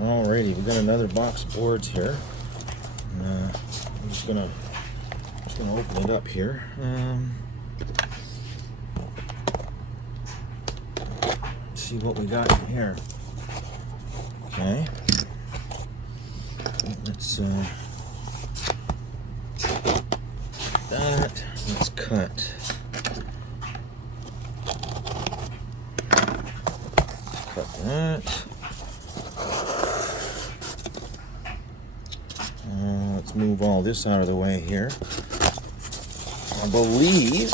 Alrighty, we got another box of boards here. I'm just gonna open it up here. See what we got in here. Okay. Let's that. Let's cut. Cut that. Let's move all this out of the way here. I believe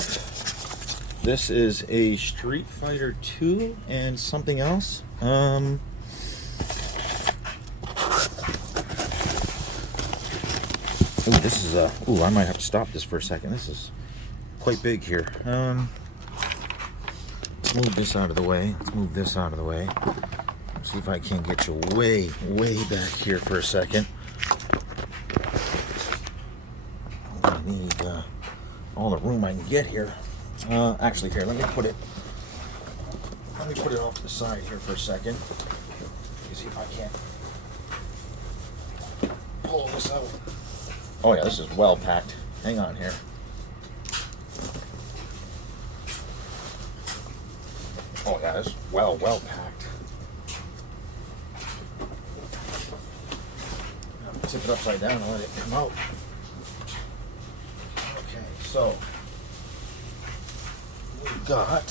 this is a Street Fighter 2 and something else. Ooh, this is ooh, I might have to stop this for a second. This is quite big here. Let's move this out of the way. Let's move this out of the way. See if I can get you way back here for a second. I need all the room I can get here. Actually, here, let me put it off to the side here for a second. See if I can't pull this out. Oh yeah, this is well packed. Hang on here. Oh yeah, this is well packed. I'm gonna tip it upside down and let it come out. Okay, so we've got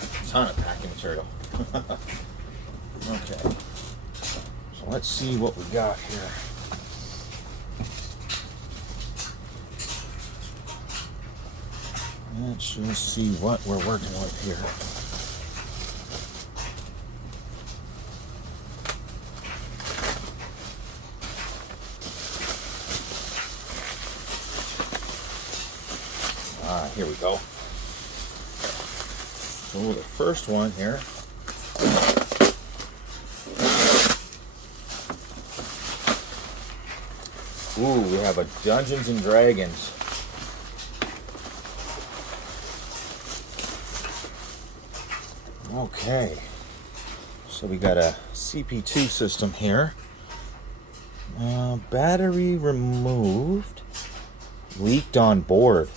a ton of packing material. Okay, so let's see what we got here. Let's just see what we're working with here. Here we go. So the first one here. Ooh, we have a Dungeons and Dragons. Okay. So we got a CP2 system here. Battery removed. Leaked on board.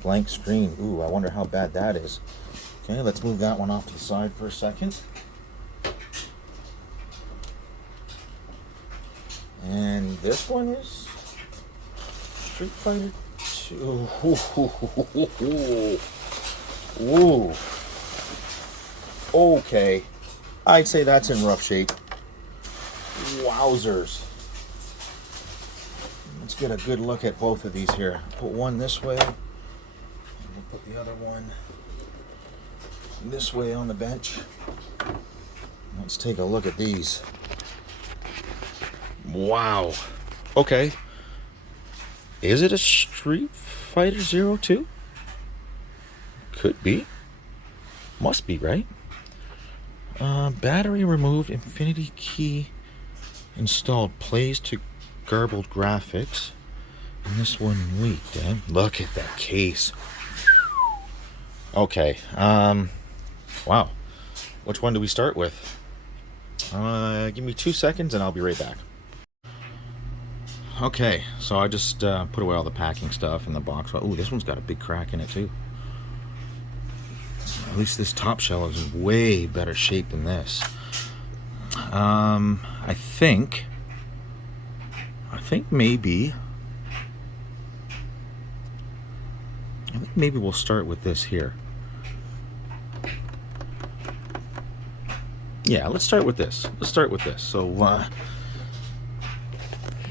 Blank screen. Ooh, I wonder how bad that is. Okay, let's move that one off to the side for a second. And this one is Street Fighter 2. Ooh. Okay. I'd say that's in rough shape. Wowzers. Let's get a good look at both of these here. Put one this way. Put the other one this way on the bench. Let's take a look at these. Wow. Okay. Is it a Street Fighter 02? Could be. Must be, right? Battery removed, infinity key installed, plays to garbled graphics. And this one leaked, eh? Look at that case. Okay, wow. Which one do we start with? Give me 2 seconds and I'll be right back. Okay, so I just put away all the packing stuff in the box. Ooh, this one's got a big crack in it too. At least this top shell is in way better shape than this. I think maybe we'll start with this here. Yeah, let's start with this. So let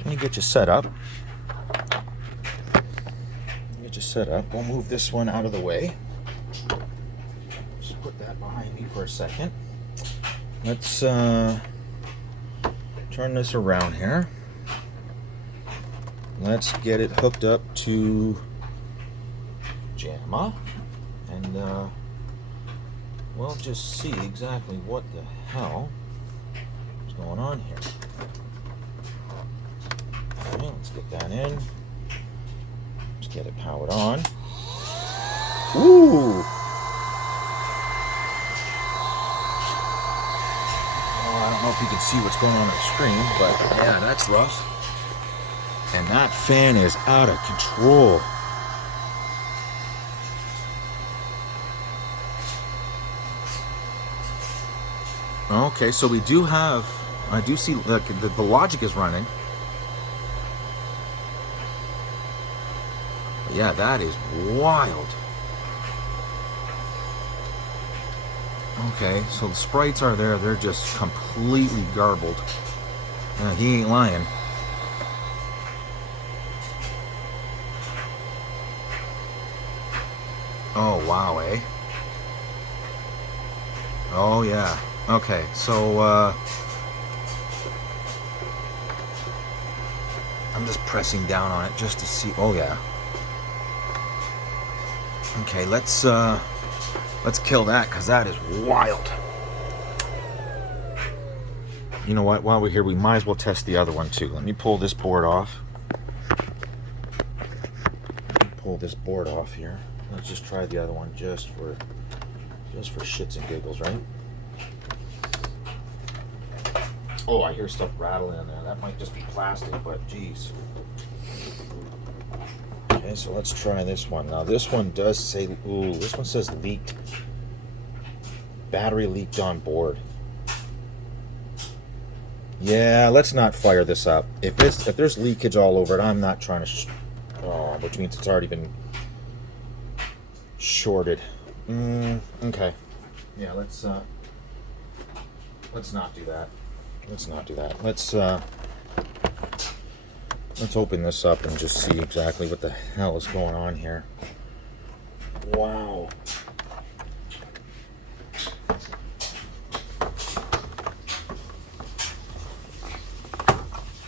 me get you set up. We'll move this one out of the way. Just put that behind me for a second. Let's turn this around here. Let's get it hooked up to JAMA, and we'll just see exactly what the hell is going on here. Okay, let's get that in. Let's get it powered on. Ooh! I don't know if you can see what's going on the screen, but yeah, that's rough. And that fan is out of control. Okay, so we do have, I do see the logic is running. But yeah, that is wild. Okay, so the sprites are there, they're just completely garbled. He ain't lying. Oh, wow, eh? Oh, yeah. Okay, so, I'm just pressing down on it just to see. Oh, yeah. Okay, let's kill that, because that is wild. You know what? While we're here, we might as well test the other one, too. Let me pull this board off. Pull this board off here. Let's just try the other one just for shits and giggles, right? Oh, I hear stuff rattling in there. That might just be plastic, but geez. Okay, so let's try this one. Now, this one does say, ooh, this one says leaked. Battery leaked on board. Yeah, let's not fire this up. If there's leakage all over it, I'm not trying to, which means it's already been shorted. Okay. Yeah, let's not do that. Let's not do that. Let's open this up and just see exactly what the hell is going on here. Wow.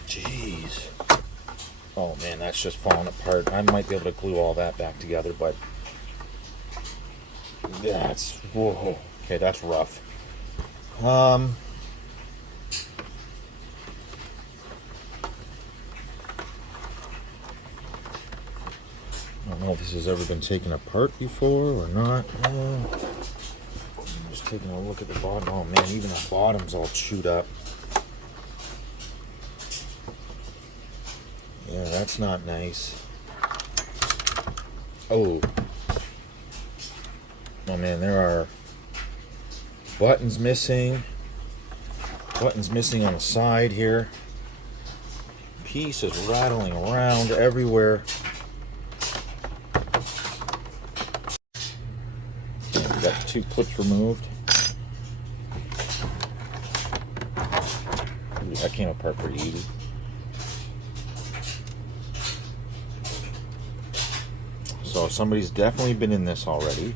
Jeez. Oh man, that's just falling apart. I might be able to glue all that back together, but that's, whoa. Okay, that's rough. I don't know if this has ever been taken apart before or not. Just taking a look at the bottom. Oh man, even the bottom's all chewed up. Yeah, that's not nice. Oh. Oh man, there are buttons missing. Buttons missing on the side here. Pieces rattling around everywhere. We got 2 clips removed. Ooh, that came apart pretty easy. So somebody's definitely been in this already.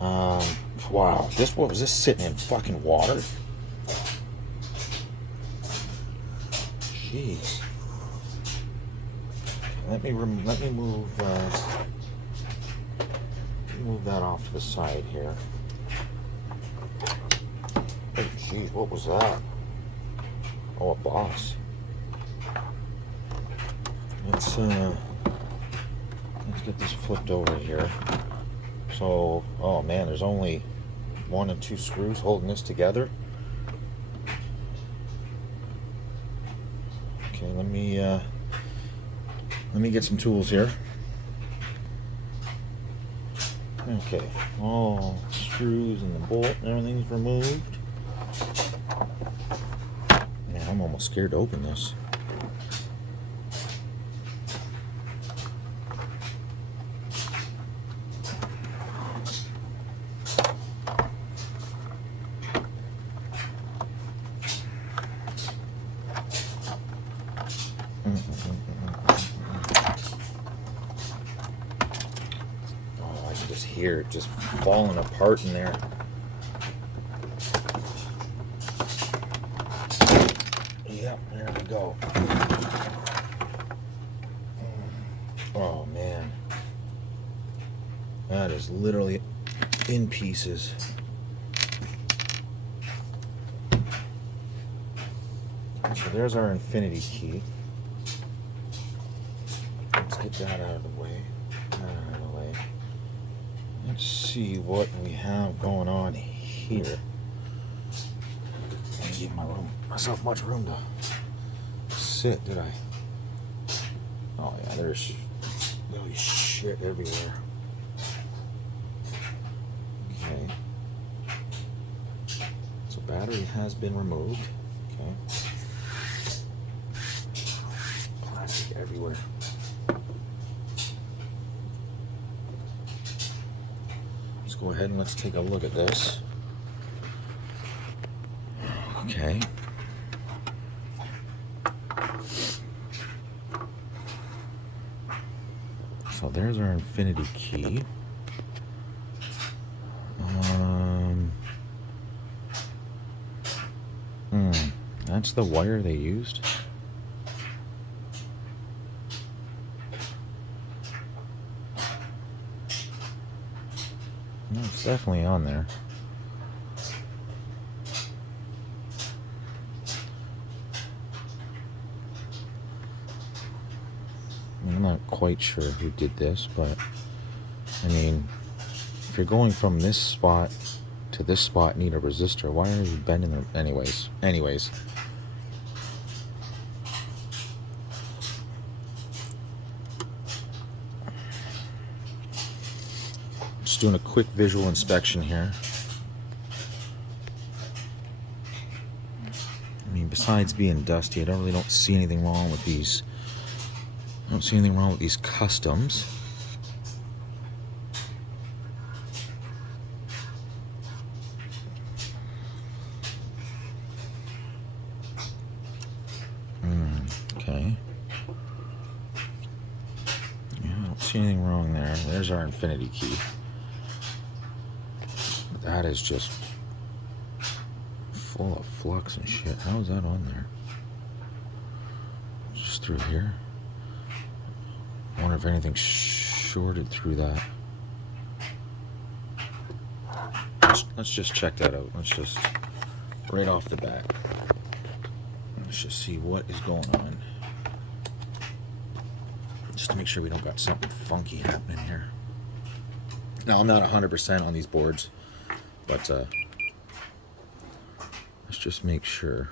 Wow, what was this sitting in fucking water? Jeez. Let me move that off to the side here. Oh, jeez, what was that? Oh, a boss. Let's get this flipped over here. So, oh man, there's only 1 and 2 screws holding this together. Okay, let me get some tools here. Okay, all screws and the bolt and everything's removed. Man, I'm almost scared to open this. Oh, I can just hear it just falling apart in there. Yep, there we go. Oh man, that is literally in pieces. So there's our infinity key. Let's get that out of the way. That out of the way. Let's see what we have going on here. I didn't give myself much room to sit, did I? Oh yeah, there's really shit everywhere. Okay. So battery has been removed. Okay. Plastic everywhere. Let's go ahead and let's take a look at this. Okay. So there's our infinity key. That's the wire they used. No, it's definitely on there. I'm not quite sure who did this, but I mean, if you're going from this spot to this spot, need a resistor. Why are you bending them? Anyways. Just doing a quick visual inspection here. I mean, besides being dusty, I don't see anything wrong with these. I don't see anything wrong with these customs. Okay. Yeah, I don't see anything wrong there. There's our infinity key. That is just full of flux and shit. How is that on there? Just through here. I wonder if anything shorted through that. Let's just check that out. Let's just, right off the bat, let's just see what is going on. Just to make sure we don't got something funky happening here. Now, I'm not 100% on these boards, but let's just make sure.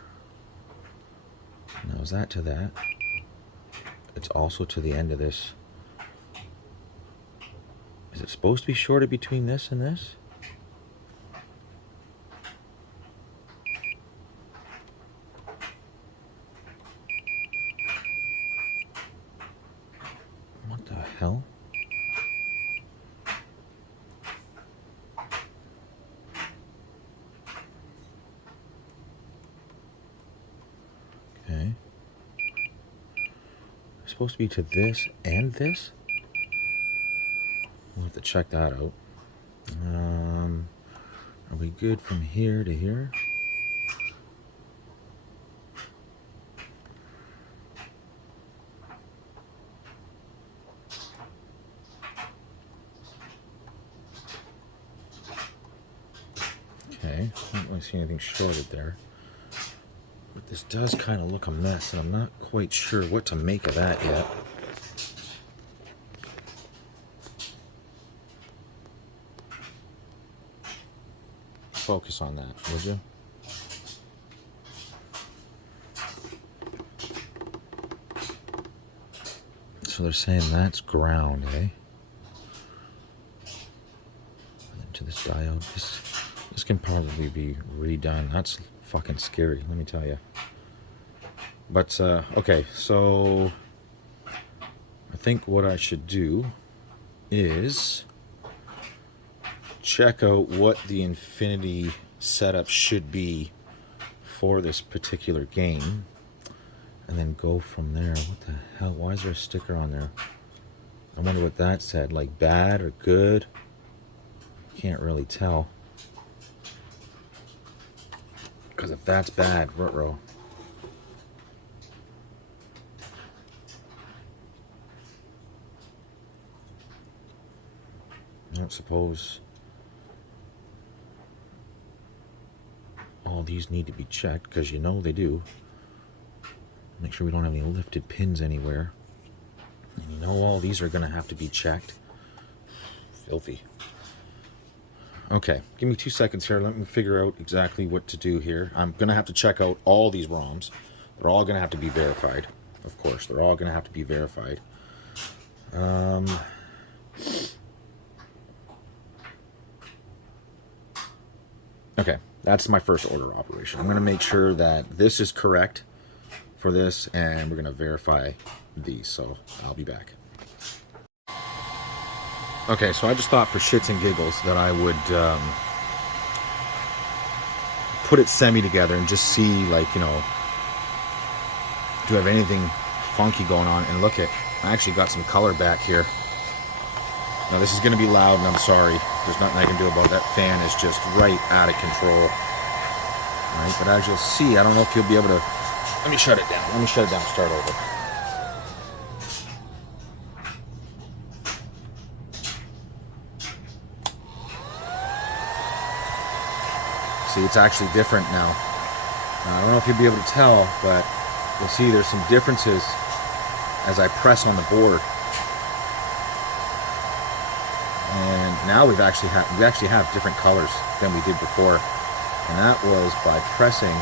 Now, is that to that? It's also to the end of this. Is it supposed to be shorted between this and this? What the hell? Okay. It's supposed to be to this and this? We'll have to check that out. Are we good from here to here? Okay, I don't really see anything shorted there. But this does kind of look a mess, and I'm not quite sure what to make of that yet. Focus on that, would you? So they're saying that's ground, eh? And then to this diode, this can probably be redone. That's fucking scary, let me tell you. But okay, so I think what I should do is check out what the infinity setup should be for this particular game, and then go from there. What the hell? Why is there a sticker on there? I wonder what that said, like bad or good? Can't really tell. Because if that's bad, ruh-roh. I don't suppose all these need to be checked, because you know they do. Make sure we don't have any lifted pins anywhere. And you know, all these are going to have to be checked. Filthy. Okay, give me 2 seconds here. Let me figure out exactly what to do here. I'm going to have to check out all these ROMs. They're all going to have to be verified. Of course, they're all going to have to be verified. Okay, that's my first order operation. I'm going to make sure that this is correct for this, and we're going to verify these. So I'll be back. Okay, so I just thought for shits and giggles that I would put it semi together and just see, like, you know, do I have anything funky going on? And look at, I actually got some color back here. Now this is going to be loud, and I'm sorry. There's nothing I can do about it. That fan is just right out of control. All right, but as you'll see, I don't know if you'll be able to. Let me shut it down. Let me shut it down. Start over. See, it's actually different now. I don't know if you'll be able to tell, but you'll see there's some differences as I press on the board. And now we actually have different colors than we did before, and that was by pressing.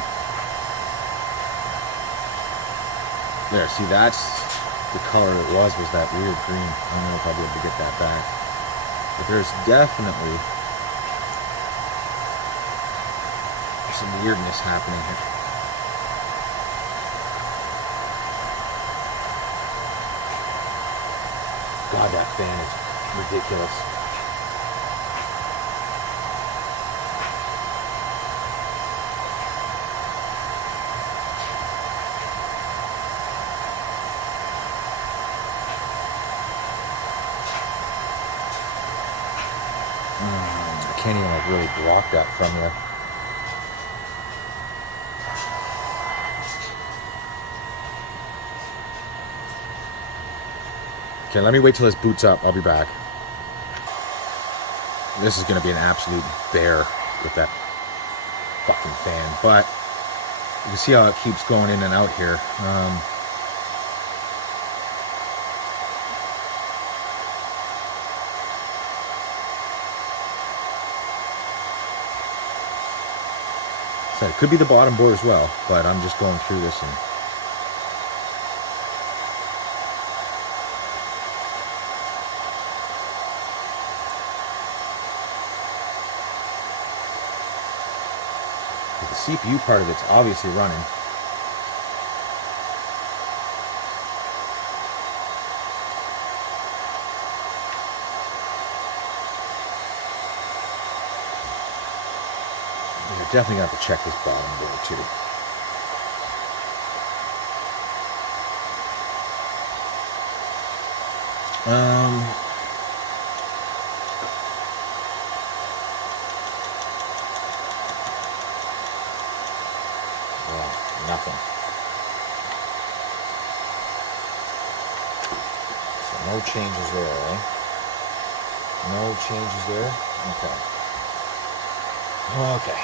There, see, that's the color it was that weird green. I don't know if I'll be able to get that back, but there's definitely some weirdness happening here. God, that fan is ridiculous. I can't even like really block that from you. Okay, let me wait till this boots up. I'll be back. This is going to be an absolute bear with that fucking fan, but you can see how it keeps going in and out here. So it could be the bottom board as well, but I'm just going through this and the CPU part of it's obviously running. You're definitely going to have to check this bottom board too. Well, nothing. So no changes there, eh? No changes there? Okay. Okay.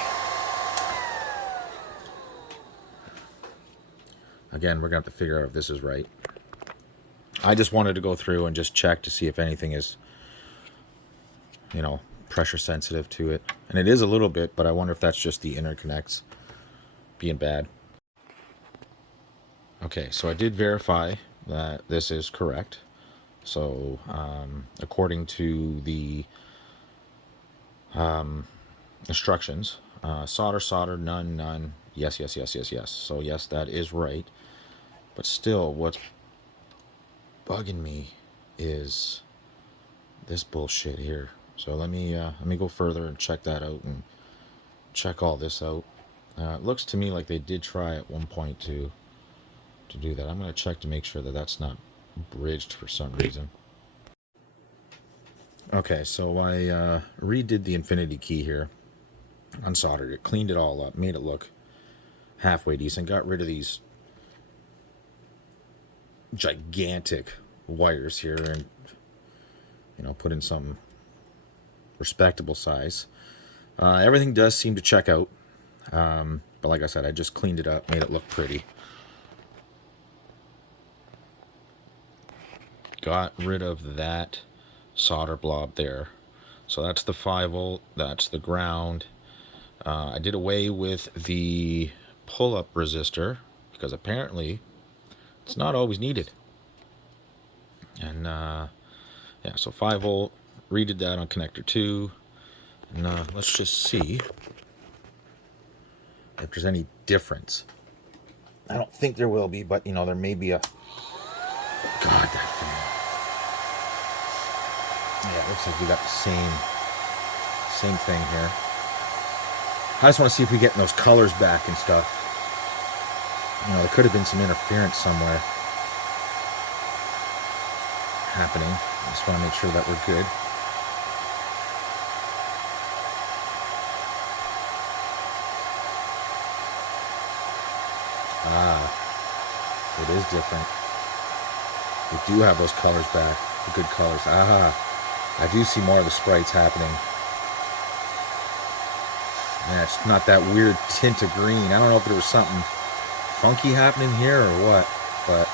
Again, we're going to have to figure out if this is right. I just wanted to go through and just check to see if anything is, you know, pressure sensitive to it. And it is a little bit, but I wonder if that's just the interconnects being bad. Okay, so I did verify that this is correct. So, according to the instructions, solder, none, yes. So yes, that is right. But still, what's bugging me is this bullshit here. So let me go further and check that out and check all this out. It looks to me like they did try at one point to do that. I'm going to check to make sure that that's not bridged for some reason. Okay, so I redid the infinity key here, unsoldered it, cleaned it all up, made it look halfway decent, got rid of these gigantic wires here, and put in some respectable size. Everything does seem to check out, but like I said, I just cleaned it up, made it look pretty. got rid of that solder blob there. So that's the 5-volt, that's the ground. I did away with the pull-up resistor because apparently it's not always needed. And yeah, so 5-volt, redid that on connector 2. And let's just see if there's any difference. I don't think there will be, but you know, there may be a... God, that fan. Yeah, it looks like we got the same thing here. I just want to see if we get those colors back and stuff. You know, there could have been some interference somewhere happening. I just want to make sure that we're good. Ah, it is different. We do have those colors back, the good colors. Ah, I do see more of the sprites happening. Yeah, it's not that weird tint of green. I don't know if there was something funky happening here or what, but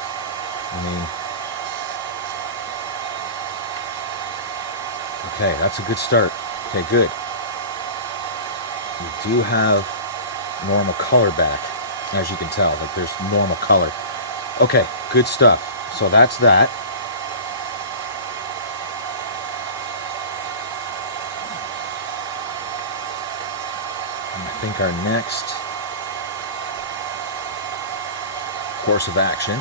I mean, okay, that's a good start. Okay, good. We do have normal color back, as you can tell. Like, there's normal color. Okay, good stuff. So that's that. And I think our next course of action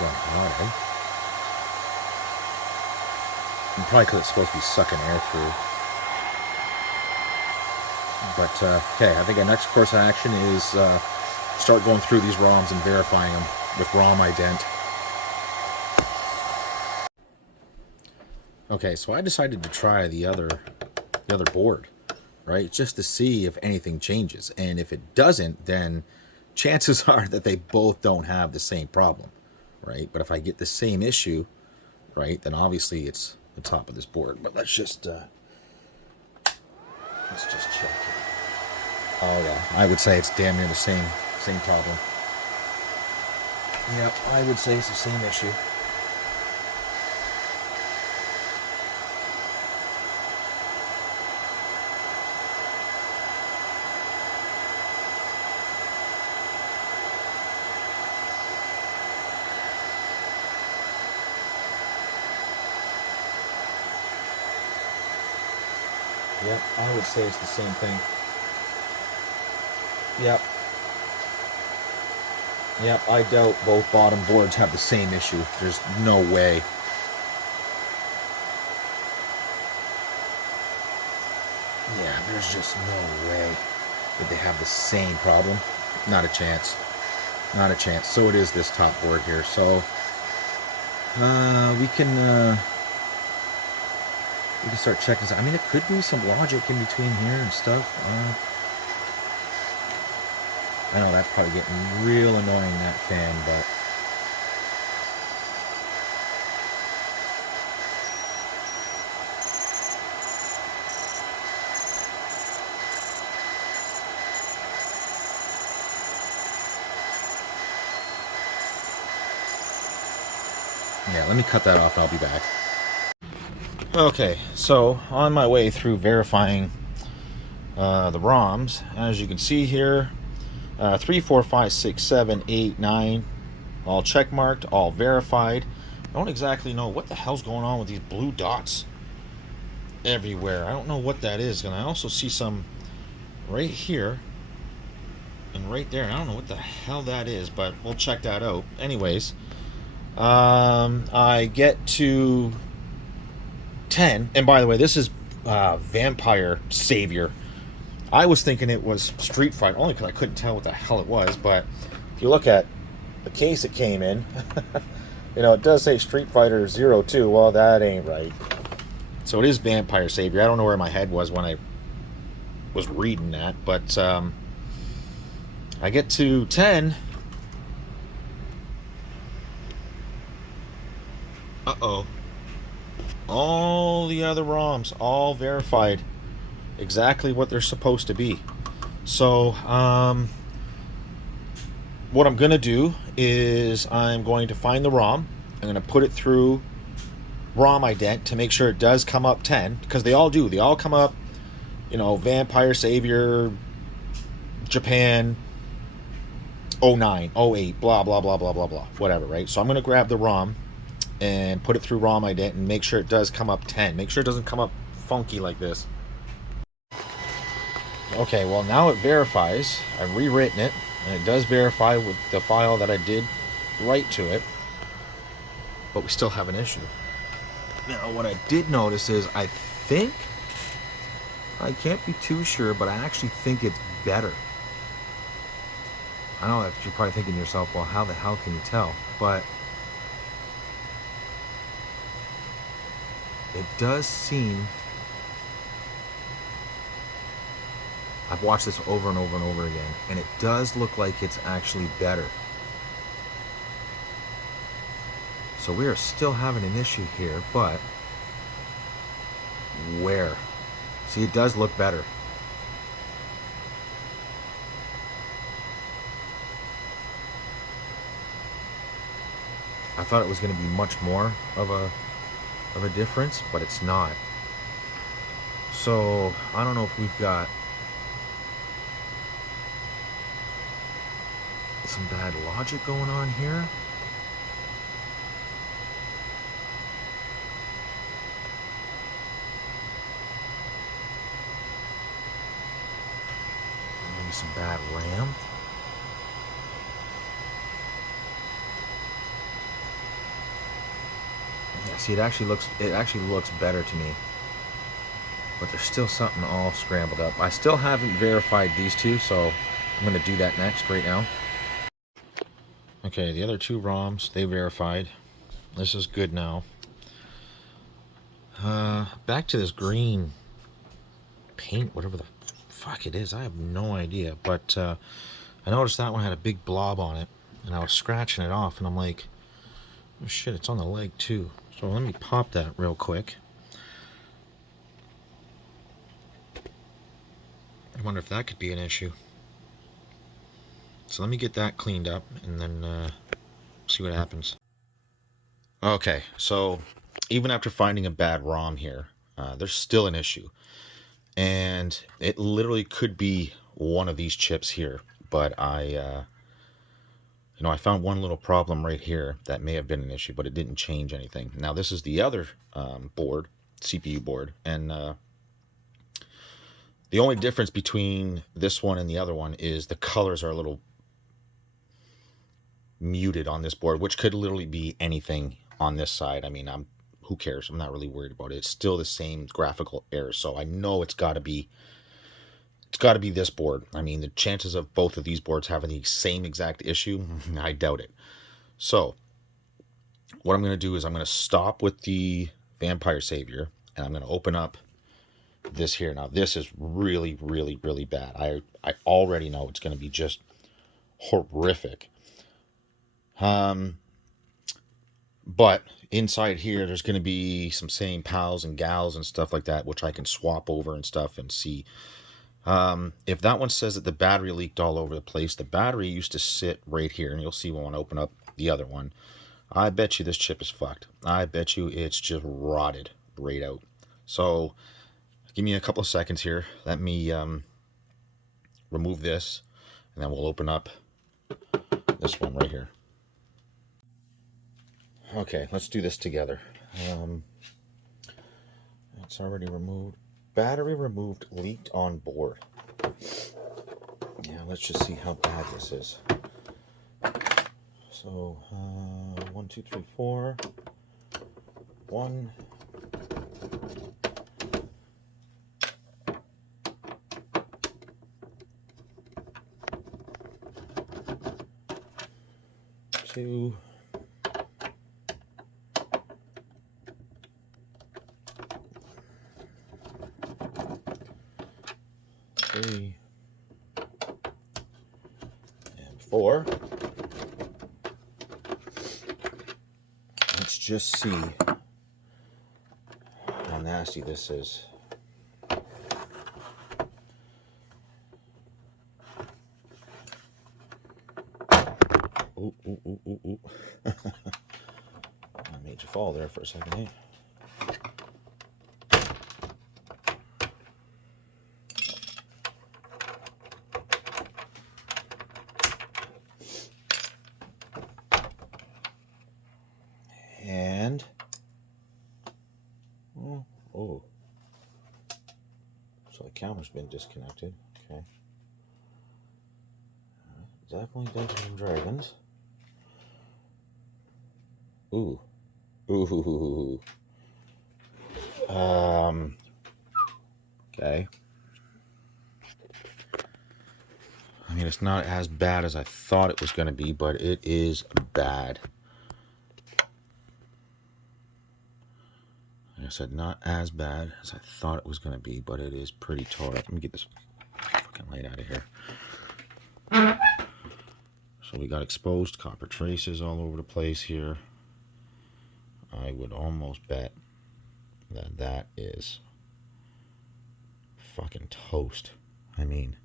run hot, eh? And probably because it's supposed to be sucking air through. But, okay, I think our next course of action is start going through these ROMs and verifying them with ROM ident. Okay, so I decided to try the other board, right? Just to see if anything changes. And if it doesn't, then chances are that they both don't have the same problem, right? But if I get the same issue, right, then obviously it's the top of this board. But let's just check it. Oh yeah, I would say it's damn near the same problem. Yep, I would say it's the same issue. Yep, I would say it's the same thing. Yep. Yep, I doubt both bottom boards have the same issue. There's no way. Yeah, there's just no way that they have the same problem. Not a chance. Not a chance. So it is this top board here. So we can start checking. I mean, it could be some logic in between here and stuff. I know that's probably getting real annoying, that fan, but yeah, let me cut that off and I'll be back. Okay, so on my way through verifying the ROMs, as you can see here, 3, 4, 5, 6, 7, 8, 9, all check marked, all verified. I don't exactly know what the hell's going on with these blue dots everywhere. I don't know what that is, and I also see some right here and right there. I don't know what the hell that is, but we'll check that out. Anyways, I get to 10, and by the way, this is Vampire Savior. I was thinking it was Street Fighter, only because I couldn't tell what the hell it was, but if you look at the case it came in, you know, it does say Street Fighter 02. Well, that ain't right. So it is Vampire Savior. I don't know where my head was when I was reading that, but I get to 10. Uh-oh. All the other ROMs, all verified. exactly what they're supposed to be. So, what I'm going to do is I'm going to find the ROM. I'm going to put it through ROM ident to make sure it does come up 10, because they all do. They all come up, you know, Vampire Savior, Japan, 09, 08, blah, blah, blah, blah, blah, blah, whatever, right? So I'm going to grab the ROM and put it through ROM ident and make sure it does come up 10. Make sure it doesn't come up funky like this. Okay, well, now it verifies. I've rewritten it, and it does verify with the file that I did write to it, but we still have an issue. Now, what I did notice is I can't be too sure, but I actually think it's better. I know that you're probably thinking to yourself, well, how the hell can you tell? But it does seem... I've watched this over and over and over again, and it does look like it's actually better. So we are still having an issue here, but where? See, it does look better. I thought it was going to be much more of a difference, but it's not. So I don't know if we've got some bad logic going on here. Maybe some bad RAM. Yeah, see, it actually looks better to me. But there's still something all scrambled up. I still haven't verified these two, so I'm going to do that next right now. Okay, the other two ROMs, they verified. This is good now. Back to this green paint, whatever the fuck it is. I have no idea. But I noticed that one had a big blob on it, and I was scratching it off, and I'm like, oh shit, it's on the leg too. So let me pop that real quick. I wonder if that could be an issue. So let me get that cleaned up and then see what happens. Okay, so even after finding a bad ROM here, there's still an issue. And it literally could be one of these chips here. But I found one little problem right here that may have been an issue, but it didn't change anything. Now this is the other board, CPU board, and the only difference between this one and the other one is the colors are a little muted on this board, which could literally be anything on this side. I mean, who cares? I'm not really worried about it. It's still the same graphical errors, so I know it's got to be this board. I mean, the chances of both of these boards having the same exact issue, I doubt it. So what I'm going to do is I'm going to stop with the Vampire Savior, and I'm going to open up this here. Now this is really, really, really bad. I already know it's going to be just horrific. But inside here, there's going to be some same pals and gals and stuff like that, which I can swap over and stuff and see. If that one says that the battery leaked all over the place, the battery used to sit right here, and you'll see when I open up the other one. I bet you this chip is fucked. I bet you it's just rotted right out. So give me a couple of seconds here. Let me remove this, and then we'll open up this one right here. Okay, let's do this together. It's already removed. Battery removed, leaked on board. Yeah, let's just see how bad this is. So, 1, 2, 3, 4. 1. 2. 3. And 4. Let's just see how nasty this is. ooh, ooh, ooh, ooh, ooh. I made you fall there for a second, eh? And oh, so the counter's been disconnected. Okay, definitely Dungeons and Dragons. Ooh, ooh. Okay. I mean, it's not as bad as I thought it was going to be, but it is bad. Like I said, not as bad as I thought it was going to be, but it is pretty tore up. Let me get this fucking light out of here. So we got exposed copper traces all over the place here. I would almost bet that that is fucking toast. I mean,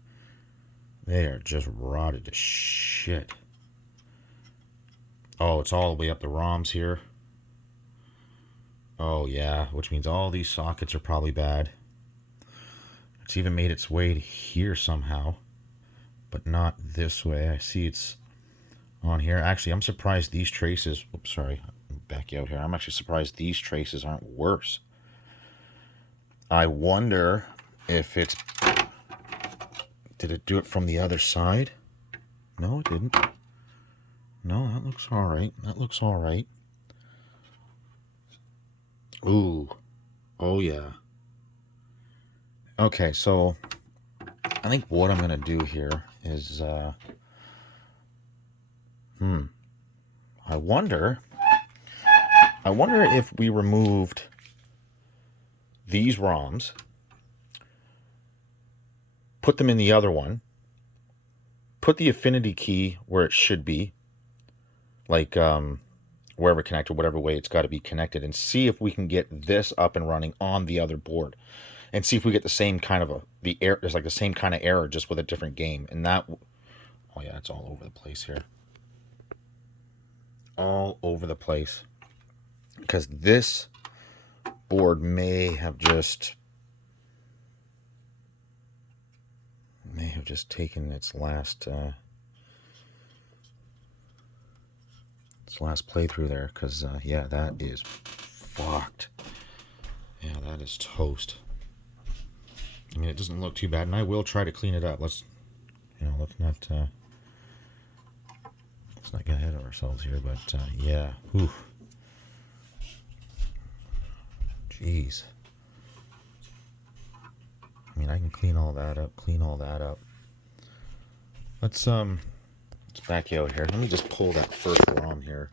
they are just rotted to shit. Oh, it's all the way up the ROMs here. Oh yeah, which means all these sockets are probably bad. It's even made its way to here somehow, but not this way. I see it's on here. Actually, I'm surprised these traces... Oops, sorry. Back you out here. I'm actually surprised these traces aren't worse. I wonder if it's... Did it do it from the other side? No, it didn't. No, that looks alright. That looks alright. Ooh. Oh, yeah. Okay, so I think what I'm going to do here is... I wonder if we removed these ROMs, put them in the other one, put the affinity key where it should be, like wherever connected, whatever way it's got to be connected, and see if we can get this up and running on the other board, and see if we get the same kind of there's like the same kind of error just with a different game. And that, oh yeah, it's all over the place here, all over the place, because this board may have just taken its last playthrough there, because yeah, that is fucked. Yeah, that is toast. I mean, it doesn't look too bad, and I will try to clean it up. Let's not get ahead of ourselves here, but yeah, whew. Jeez. I mean, I can clean all that up. Let's back you out here. Let me just pull that first ROM here.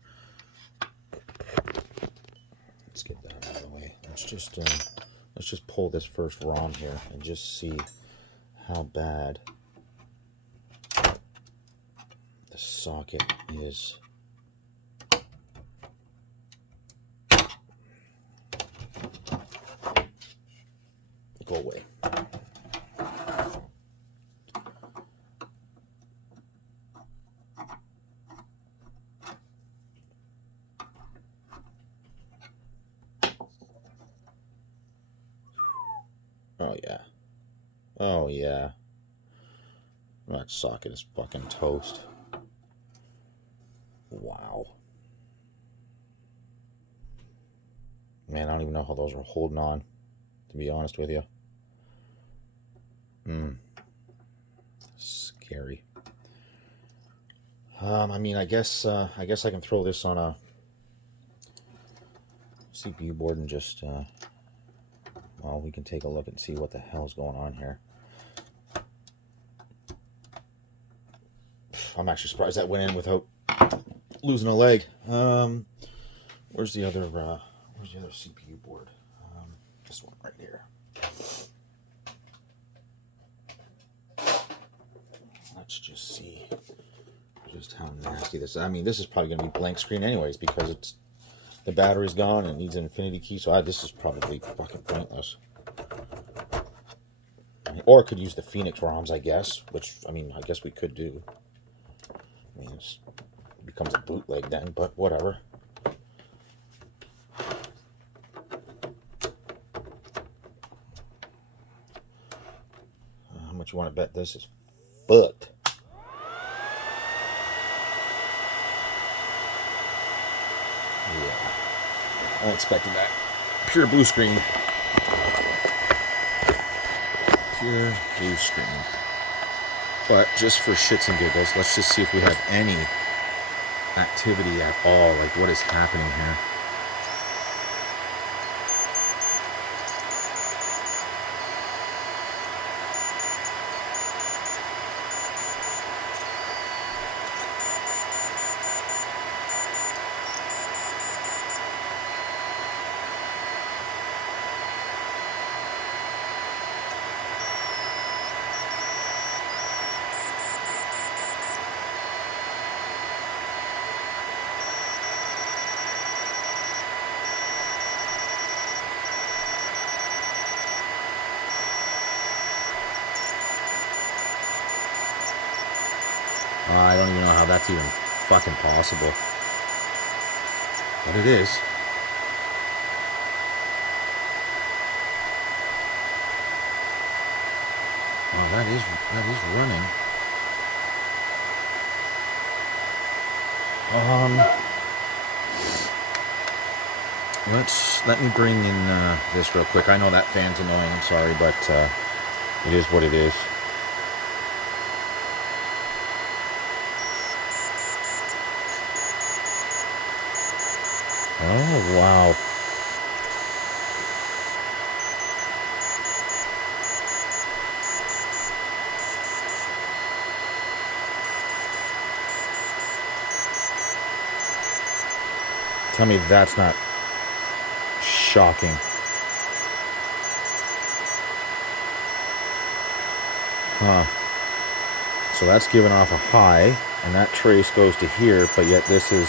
Let's get that out of the way. Let's just pull this first ROM here and just see how bad the socket is. Go away. Oh yeah. Oh yeah. That socket is fucking toast. Wow. Man, I don't even know how those are holding on, to be honest with you. Scary. I mean, I guess I can throw this on a CPU board and just well, we can take a look and see what the hell's going on here. I'm actually surprised that went in without losing a leg. Where's the other CPU board? This one right here. Let's just see just how nasty this is. I mean, this is probably going to be blank screen anyways, because the battery's gone and it needs an infinity key, so this is probably fucking pointless. Or could use the Phoenix ROMs, I guess, which, I mean, I guess we could do. I mean, it's becomes a bootleg then, but whatever. How much you want to bet this is fucked? Yeah, I expected that. Pure blue screen. Pure blue screen. But just for shits and giggles, let's just see if we have any activity at all. Like, what is happening here? I don't even know how that's even fucking possible. But it is. Oh, that is running. Let me bring in this real quick. I know that fan's annoying, I'm sorry, but it is what it is. Oh, wow. Tell me that's not shocking. Huh. So that's giving off a high, and that trace goes to here, but yet this is...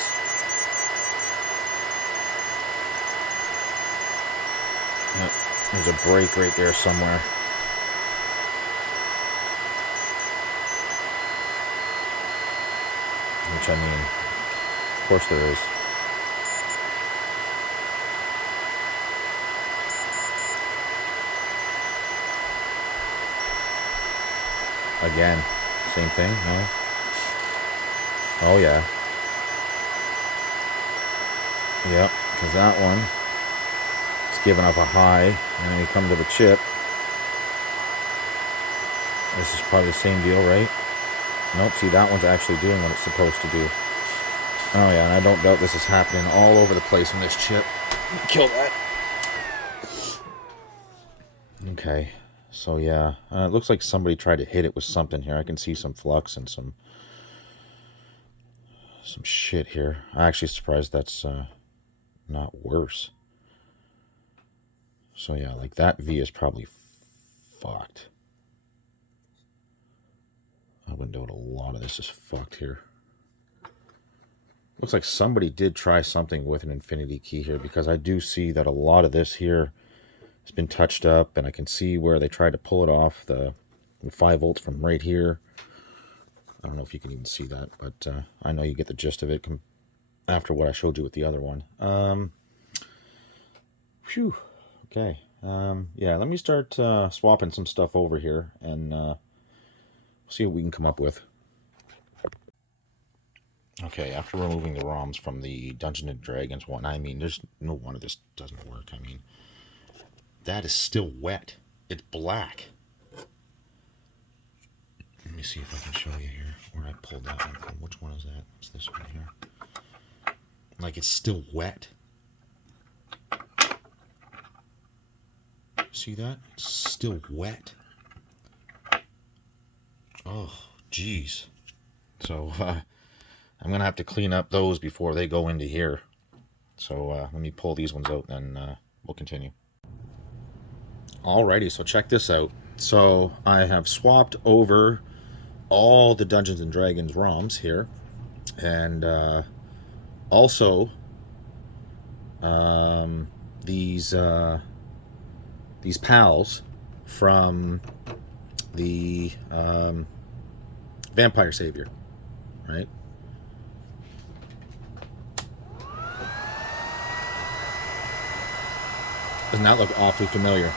Yep, there's a break right there somewhere. Which, I mean, of course there is. Again, same thing, no? Oh, yeah. Yep, because that one is giving off a high, and then we come to the chip. This is probably the same deal, right? Nope, see, that one's actually doing what it's supposed to do. Oh, yeah, and I don't doubt this is happening all over the place in this chip. Kill that. Okay. So yeah, it looks like somebody tried to hit it with something here. I can see some flux and some shit here. I'm actually surprised that's not worse. So yeah, like that V is probably fucked. I wouldn't doubt a lot of this is fucked here. Looks like somebody did try something with an infinity key here, because I do see that a lot of this here has been touched up, and I can see where they tried to pull it off, the 5 volts from right here. I don't know if you can even see that, but I know you get the gist of it after what I showed you with the other one. Phew. Okay. Yeah, let me start swapping some stuff over here, and see what we can come up with. Okay, after removing the ROMs from the Dungeons and Dragons one, I mean, there's no wonder this doesn't work. I mean, that is still wet. It's black. Let me see if I can show you here where I pulled that one from. Which one is that? It's this one here. Like, it's still wet. See that? It's still wet. Oh, jeez. So, I'm going to have to clean up those before they go into here. So, let me pull these ones out, and we'll continue. Alrighty, so check this out. So, I have swapped over all the Dungeons and Dragons ROMs here. And also, these pals from the Vampire Savior, right? Doesn't that look awfully familiar?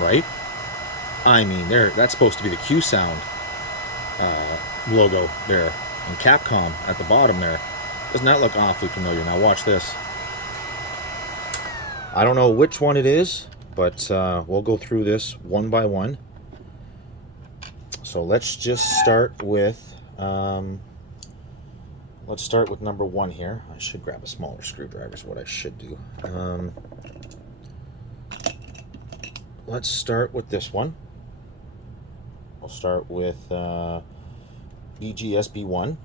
Right? I mean, that's supposed to be the Q Sound logo there. And Capcom at the bottom there. Doesn't that look awfully familiar? Now watch this. I don't know which one it is, but we'll go through this one by one. So let's just start with number 1 here. I should grab a smaller screwdriver is what I should do. Let's start with this one. We'll start with BGSB1.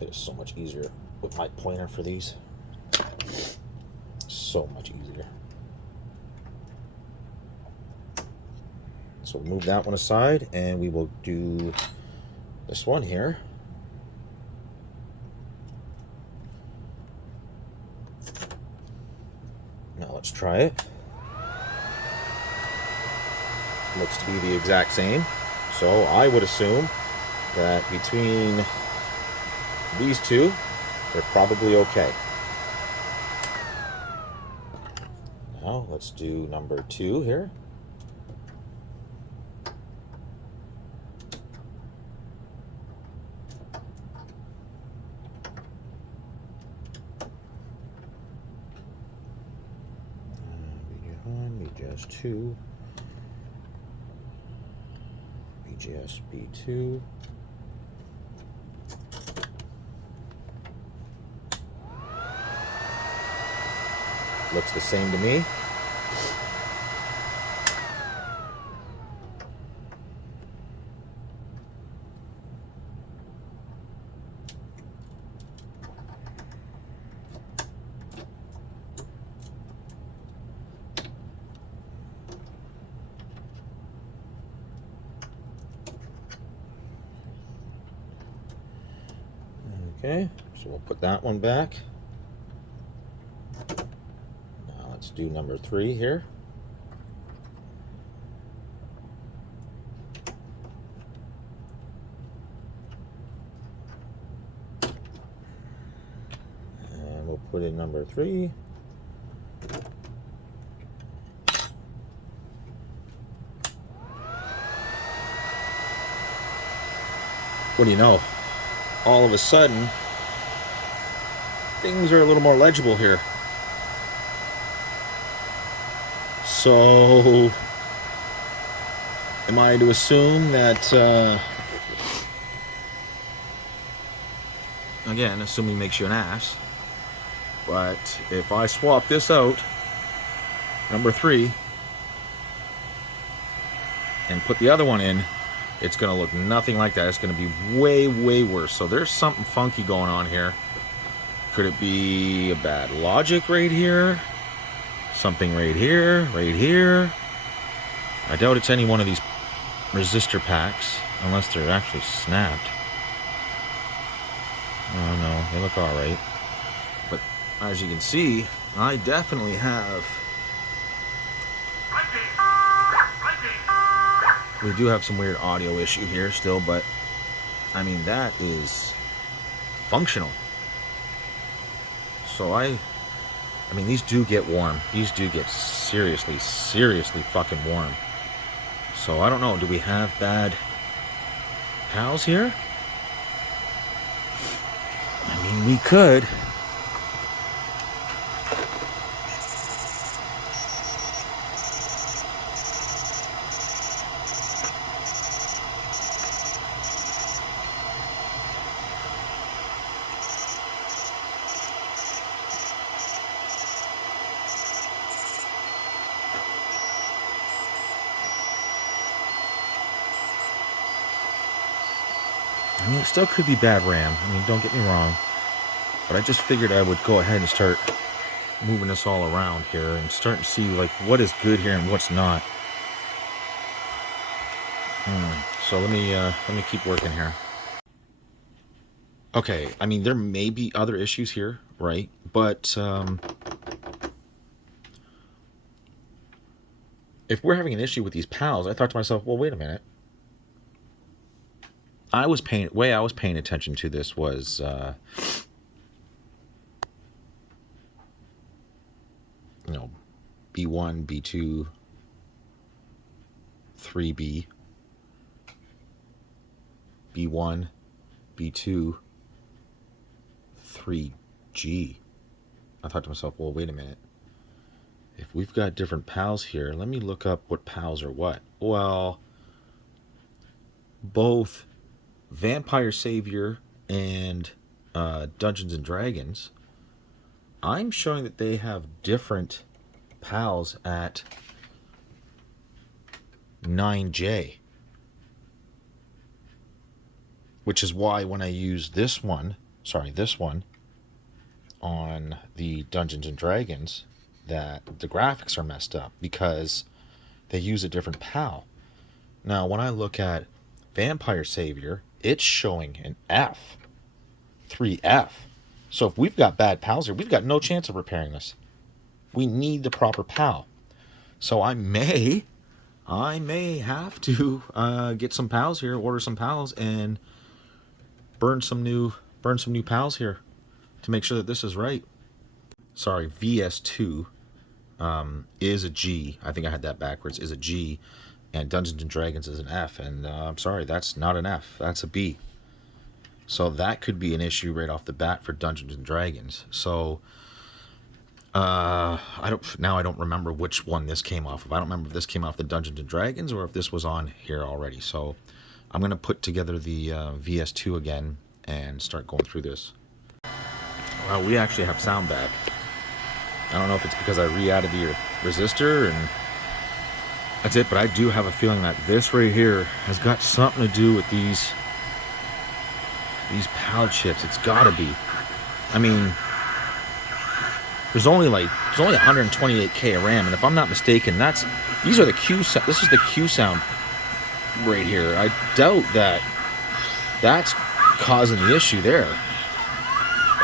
It is so much easier with my pointer for these. So much easier. So we'll move that one aside and we will do this one here. Now let's try it. Looks to be the exact same. So I would assume that between these two, they're probably okay. Now let's do number 2 here. BGS2, BGSB2. Looks the same to me. Okay, so we'll put that one back. Now let's do number 3 here. And we'll put in number 3. What do you know? All of a sudden, things are a little more legible here. So, am I to assume that, again, assuming makes you an ass, but if I swap this out, number 3, and put the other one in, it's going to look nothing like that. It's going to be way, way worse. So there's something funky going on here. Could it be a bad logic right here? Something right here, right here? I doubt it's any one of these resistor packs, unless they're actually snapped. Oh no, they look alright. But as you can see, I definitely have... We do have some weird audio issue here still, but I mean, that is functional. So I mean, these do get warm. These do get seriously, seriously fucking warm. So I don't know, do we have bad pals here? I mean, we could. I mean, it still could be bad RAM. I mean, don't get me wrong. But I just figured I would go ahead and start moving this all around here and start to see, like, what is good here and what's not. So let me keep working here. Okay, I mean, there may be other issues here, right? But if we're having an issue with these pals, I thought to myself, well, wait a minute. I was paying attention to this was you know, B1, B2, 3B, B1, B2, 3G. I thought to myself, well, wait a minute. If we've got different pals here, let me look up what pals are what. Well, both Vampire Savior and Dungeons and Dragons, I'm showing that they have different pals at 9J. Which is why when I use this one on the Dungeons and Dragons, that the graphics are messed up because they use a different PAL. Now, when I look at Vampire Savior, it's showing an F, 3F. So if we've got bad PALs here, we've got no chance of repairing this. We need the proper PAL. So I may have to get some PALs here, order some PALs, and burn some new PALs here to make sure that this is right. Sorry, VS2 is a G. I think I had that backwards. Is a G, and Dungeons and Dragons is an F. And I'm sorry, that's not an F. That's a B. So that could be an issue right off the bat for Dungeons and Dragons. So I don't remember which one this came off of. I don't remember if this came off the Dungeons and Dragons or if this was on here already. So I'm going to put together the VS2 again and start going through this. Well, we actually have sound back. I don't know if it's because I re-added the resistor and that's it, but I do have a feeling that this right here has got something to do with these PAL chips. It's got to be. I mean, there's only 128K of RAM, and if I'm not mistaken, these are the Q. This is the Q sound right here. I doubt that that's causing the issue there.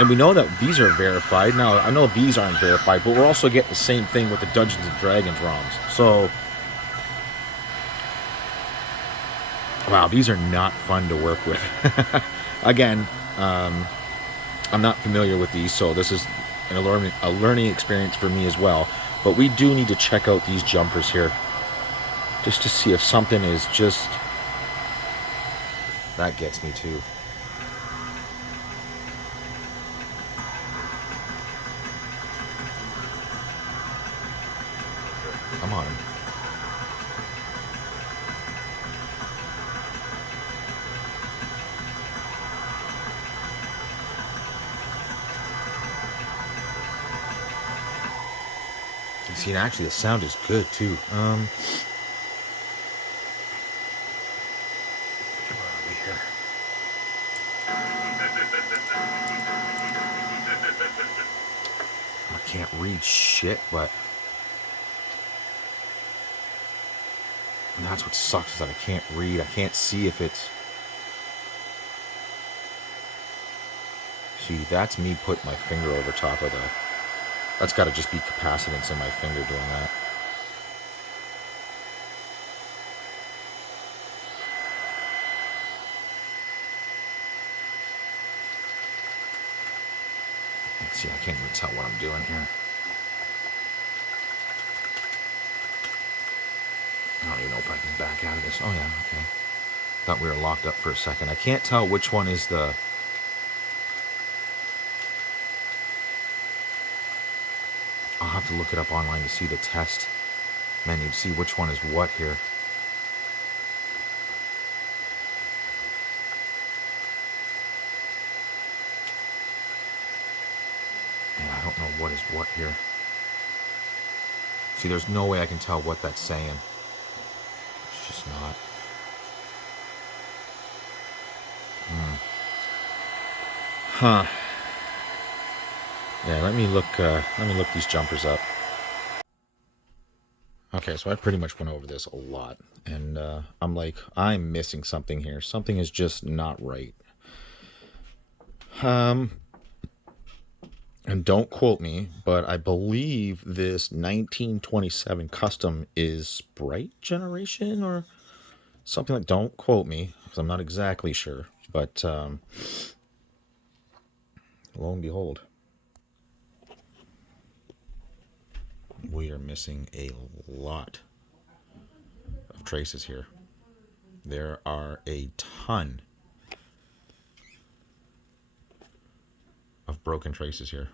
And we know that these are verified. Now, I know these aren't verified, but we're also getting the same thing with the Dungeons & Dragons ROMs. So, wow, these are not fun to work with. Again, I'm not familiar with these, so this is a learning experience for me as well. But we do need to check out these jumpers here, just to see if something is just... That gets me too. Come on. You see, and actually the sound is good too. Where are we here? I can't read shit, but and that's what sucks, is that I can't read. I can't see if it's... See, that's me putting my finger over top of the... That's got to just be capacitance in my finger doing that. See, I can't even tell what I'm doing here. I don't even know if I can back out of this. Oh yeah, okay. Thought we were locked up for a second. I can't tell which one is the... I'll have to look it up online to see the test menu, to see which one is what here. Yeah, I don't know what is what here. See, there's no way I can tell what that's saying. It's just not. Huh. Yeah, let me look these jumpers up. Okay, so I pretty much went over this a lot, and I'm like, I'm missing something here. Something is just not right. and don't quote me, but I believe this 1927 custom is Sprite generation or something like. Don't quote me because I'm not exactly sure, but lo and behold, we are missing a lot of traces here. There are a ton of broken traces here.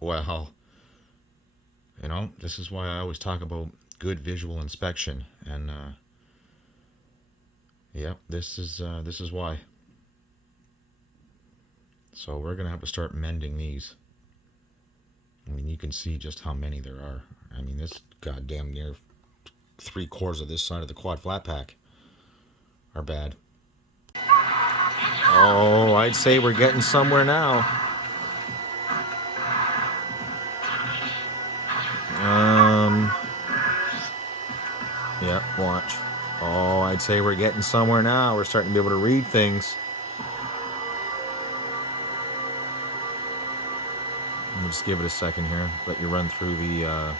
Well, you know, this is why I always talk about good visual inspection, and yeah, this is why. So we're gonna have to start mending these. I mean, you can see just how many there are. I mean, this goddamn near 3/4 of this side of the quad flat pack are bad. Oh, I'd say we're getting somewhere now. Yeah, watch. Oh, I'd say we're getting somewhere now. We're starting to be able to read things. We'll just give it a second here. Let you run through the,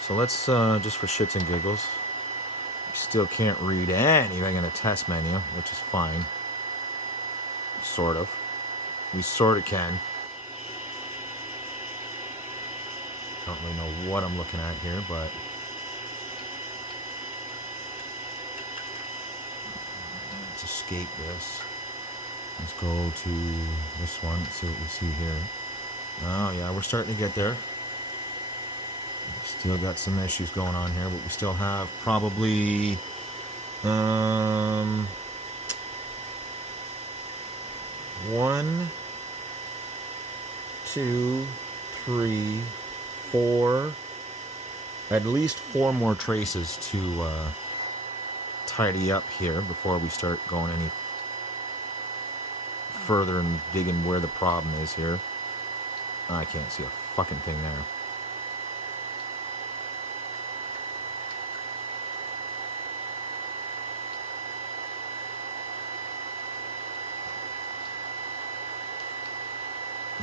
So let's, just for shits and giggles. Still can't read anything in the test menu, which is fine. Sort of. We sort of can. Don't really know what I'm looking at here, but... let's escape this. Let's go to this one. Let's see what we see here. Oh, yeah, we're starting to get there. Still got some issues going on here, but we still have probably... 1, 2, 3, 4, at least 4 more traces to tidy up here before we start going any further and digging where the problem is here. I can't see a fucking thing there.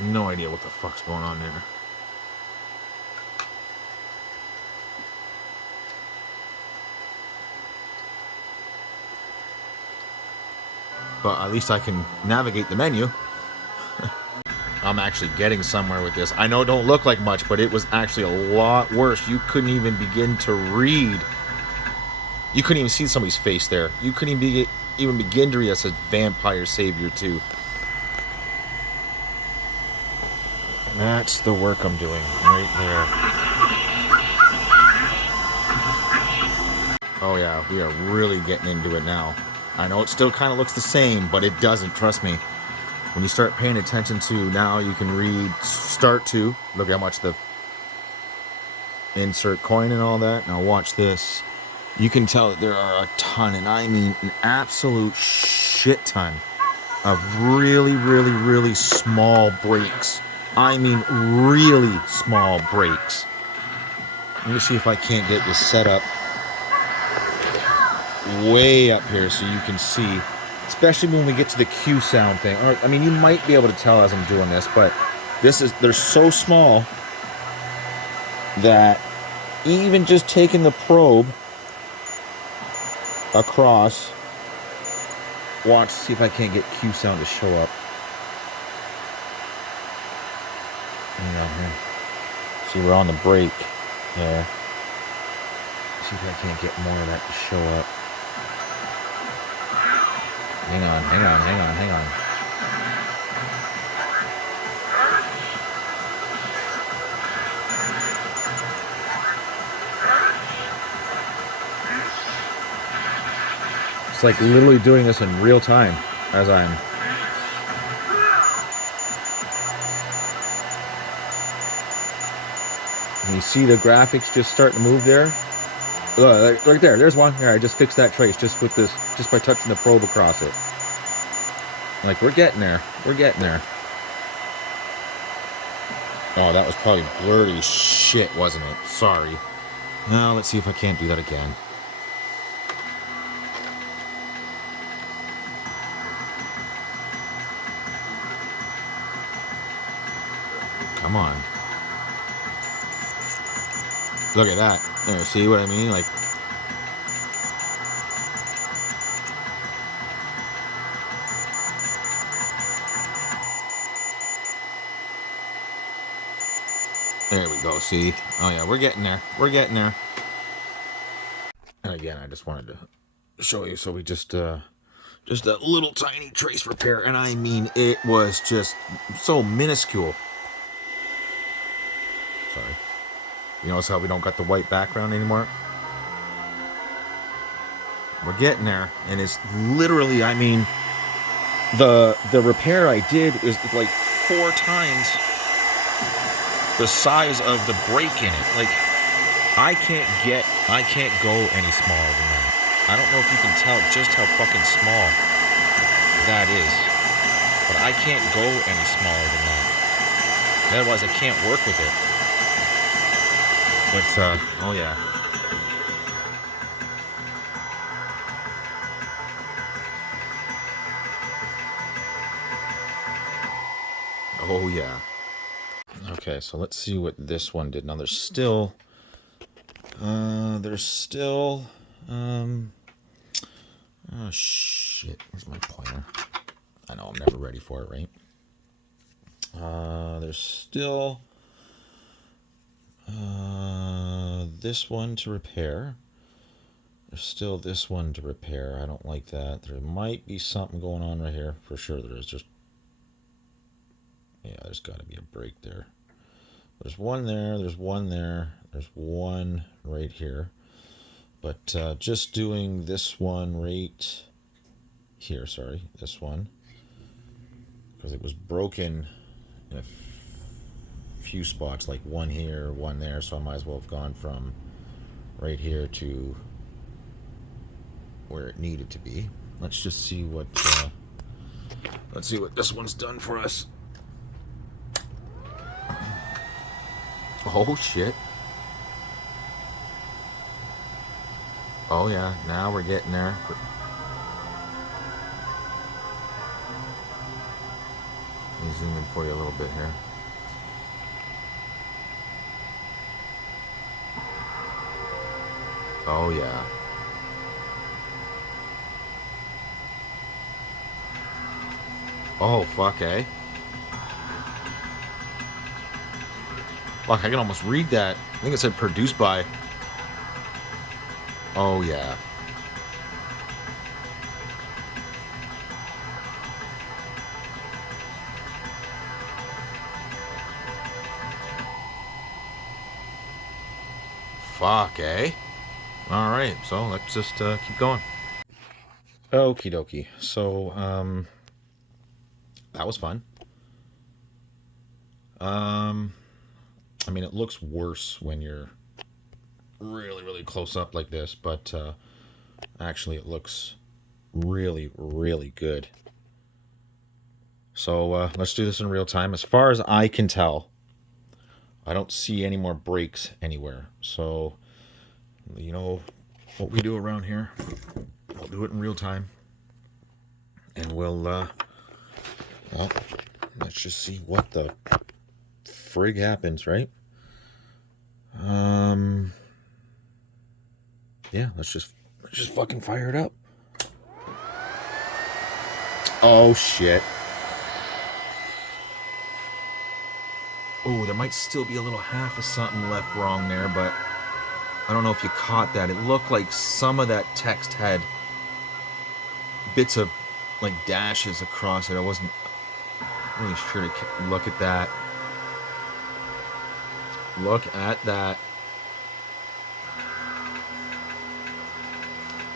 No idea what the fuck's going on there. But at least I can navigate the menu. I'm actually getting somewhere with this. I know it don't look like much, but it was actually a lot worse. You couldn't even begin to read. You couldn't even see somebody's face there. You couldn't even begin to read us as Vampire Savior 2. That's the work I'm doing right there. Oh yeah, we are really getting into it now. I know it still kind of looks the same, but it doesn't, trust me. When you start paying attention to, now you can read, start to, look how much the insert coin and all that. Now watch this. You can tell that there are a ton, and I mean an absolute shit ton of really, really, really small breaks. I mean really small breaks. Let me see if I can't get this set up way up here so you can see, especially when we get to the Q sound thing. Or, I mean, you might be able to tell as I'm doing this, but they're so small that even just taking the probe across, watch, see if I can't get Q sound to show up. Hang on here. See, we're on the break there. See if I can't get more of that to show up. Hang on. It's like literally doing this in real time as I'm... You see the graphics just starting to move there? Right there, there's one. Here, I just fixed that trace just with this, just by touching the probe across it. Like, we're getting there. We're getting there. Oh, that was probably blurry as shit, wasn't it? Sorry. Now, let's see if I can't do that again. Come on. Look at that. There, see what I mean? Like, there we go, see? Oh yeah, we're getting there. We're getting there. And again, I just wanted to show you, so we just a little tiny trace repair, and I mean, it was just so minuscule. Sorry. You notice how we don't got the white background anymore? We're getting there, and it's literally, I mean, the repair I did is like 4 times the size of the break in it. Like, I can't go any smaller than that. I don't know if you can tell just how fucking small that is, but I can't go any smaller than that. Otherwise, I can't work with it. But, oh yeah. Oh yeah. Okay, so let's see what this one did. Now there's still, oh shit, where's my pointer? I know I'm never ready for it, right? There's still, this one to repair. There's still this one to repair. I don't like that. There might be something going on right here. For sure there is. Just, yeah, there's got to be a break there. There's one there. There's one there. There's one right here. But just doing this one right here. Sorry, this one. Because it was broken in a few spots. Like one here, one there. So I might as well have gone from right here to where it needed to be. Let's just see what this one's done for us. Oh shit. Oh yeah, now we're getting there. Let me zoom in for you a little bit here. Oh yeah. Oh fuck, eh? Fuck, I can almost read that. I think it said produced by. Oh yeah. Fuck, eh? Alright, so let's just keep going. Okie dokie. So, that was fun. I mean, it looks worse when you're really, really close up like this, but actually it looks really, really good. So let's do this in real time. As far as I can tell, I don't see any more breaks anywhere. So, you know what we do around here? We'll do it in real time. And we'll, well, let's just see what the frig happens, right? Yeah, let's just fucking fire it up. Oh shit. Oh, there might still be a little half of something left wrong there, but I don't know if you caught that. It looked like some of that text had bits of like dashes across it. I wasn't really sure to look at that. Look at that.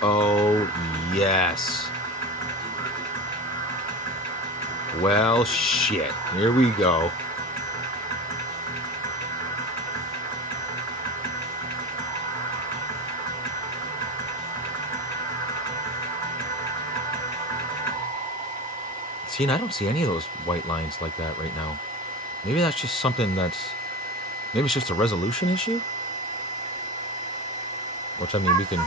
Oh, yes. Well, shit. Here we go. See, and I don't see any of those white lines like that right now. Maybe that's just something that's... Maybe it's just a resolution issue? Which, I mean, we can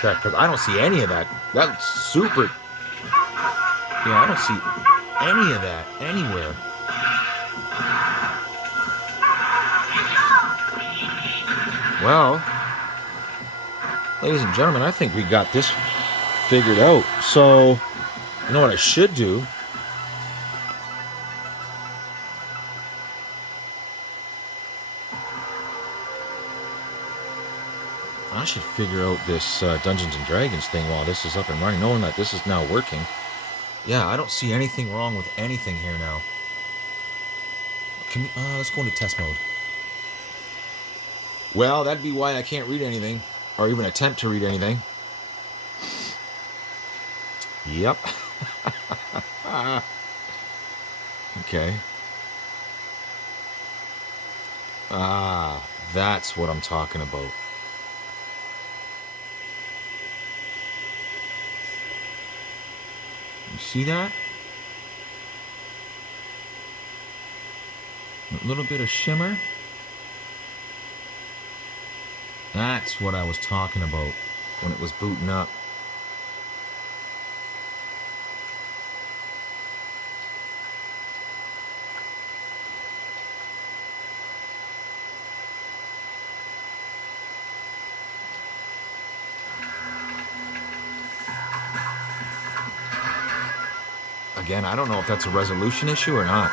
check, because I don't see any of that. That's super... Yeah, I don't see any of that anywhere. Well, ladies and gentlemen, I think we got this figured out. So, you know what I should do? I should figure out this Dungeons and Dragons thing while this is up and running, knowing that this is now working. Yeah, I don't see anything wrong with anything here now. Can we, let's go into test mode. Well, that'd be why I can't read anything, or even attempt to read anything. Yep. Okay. Ah, that's what I'm talking about. You see that? A little bit of shimmer. That's what I was talking about when it was booting up. Again, I don't know if that's a resolution issue or not.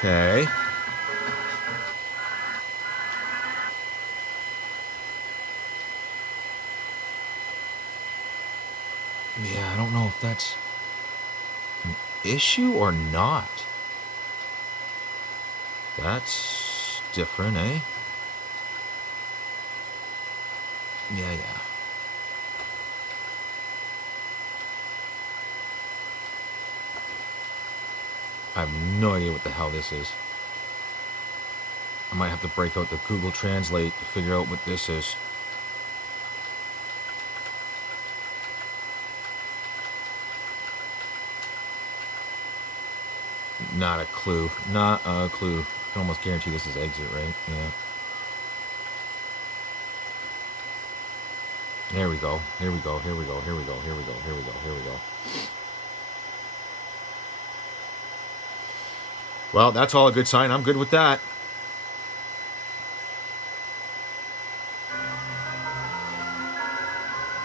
Okay. Yeah, I don't know if that's an issue or not. That's different, eh? Yeah. I have no idea what the hell this is. I might have to break out the Google Translate to figure out what this is. Not a clue. Not a clue. I can almost guarantee this is exit, right? Yeah. There we go. Here we go. Here we go. Here we go. Here we go. Here we go. Here we go. Well, that's all a good sign. I'm good with that.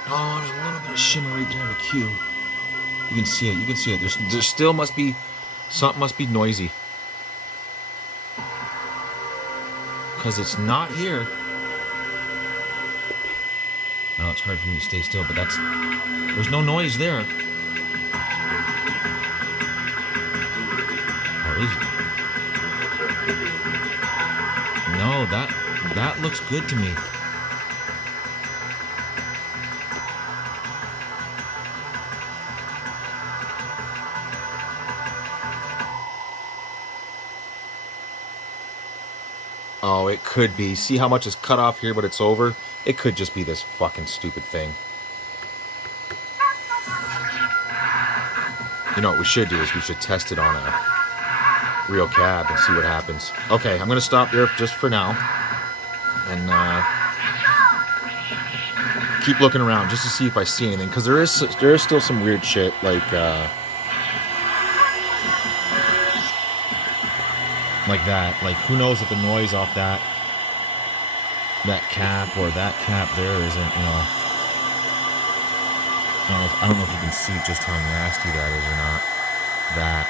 Oh, there's a little bit of shimmer right there in the queue. You can see it. You can see it. There still must be something must be noisy because it's not here. No, it's hard for me to stay still, but there's no noise there. Or is it? No, that looks good to me. Oh, it could be. See how much is cut off here, but it's over? It could just be this fucking stupid thing. You know what we should do is we should test it on a real cab and see what happens. Okay, I'm going to stop there just for now. And keep looking around just to see if I see anything. Because there is still some weird shit, like that. Like, who knows what the noise off that cap or that cap there isn't, you know. I don't know if you can see just how nasty that is or not. That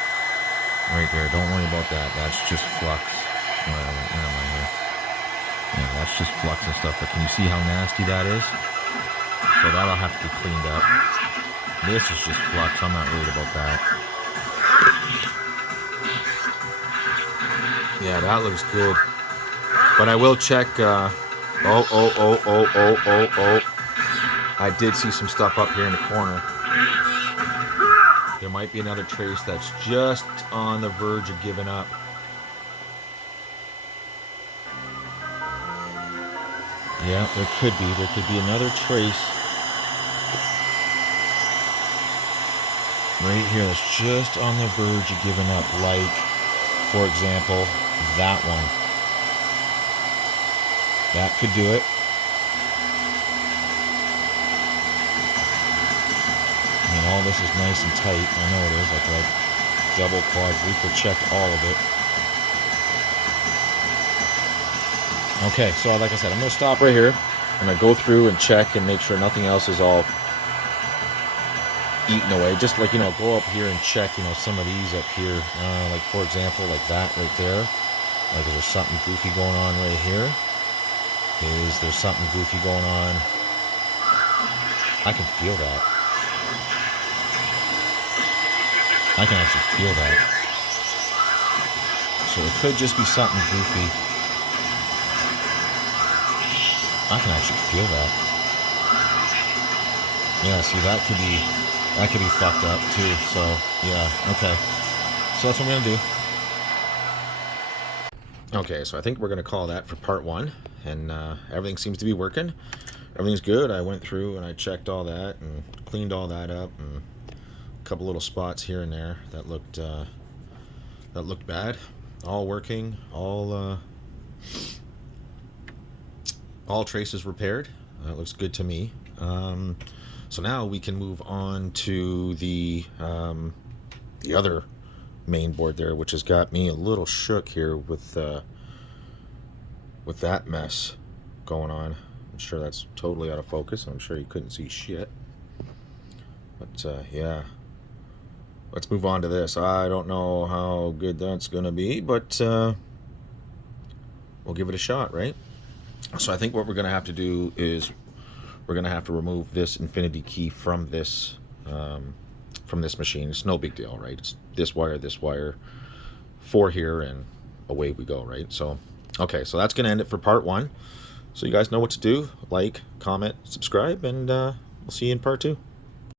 right there, don't worry about that. That's just flux. Where am I here? Yeah, that's just flux and stuff. But can you see how nasty that is? So that'll have to be cleaned up. This is just flux. I'm not worried about that. Yeah, that looks good. But I will check. I did see some stuff up here in the corner. There might be another trace that's just on the verge of giving up. Yeah, there could be. There could be another trace right here that's just on the verge of giving up, like for example, that one. That could do it. And all this is nice and tight. I know it is. Like double, quadruple checked all of it. Okay, so like I said, I'm going to stop right here. I'm going to go through and check and make sure nothing else is all eaten away. Just like, go up here and check, some of these up here. Like, for example, like that right there. Like, is there something goofy going on right here? Is there something goofy going on? I can feel that. I can actually feel that. So it could just be something goofy. I can actually feel that. Yeah, see, that could be fucked up too. So yeah, okay. So that's what I'm gonna do. Okay, so I think we're gonna call that for part 1, and everything seems to be working. Everything's good. I went through and I checked all that and cleaned all that up, and a couple little spots here and there that looked bad. All working. All traces repaired. That looks good to me. So now we can move on to the other main board there, which has got me a little shook here with that mess going on. I'm sure that's totally out of focus. I'm sure you couldn't see shit. But yeah, let's move on to this. I don't know how good that's gonna be, but we'll give it a shot, right? So I think what we're gonna have to do is we're gonna have to remove this infinity key from this machine. It's no big deal, right? It's this wire, 4 here, and away we go, right? So okay, so that's gonna end it for part 1. So you guys know what to do. Like, comment, subscribe, and we'll see you in part 2.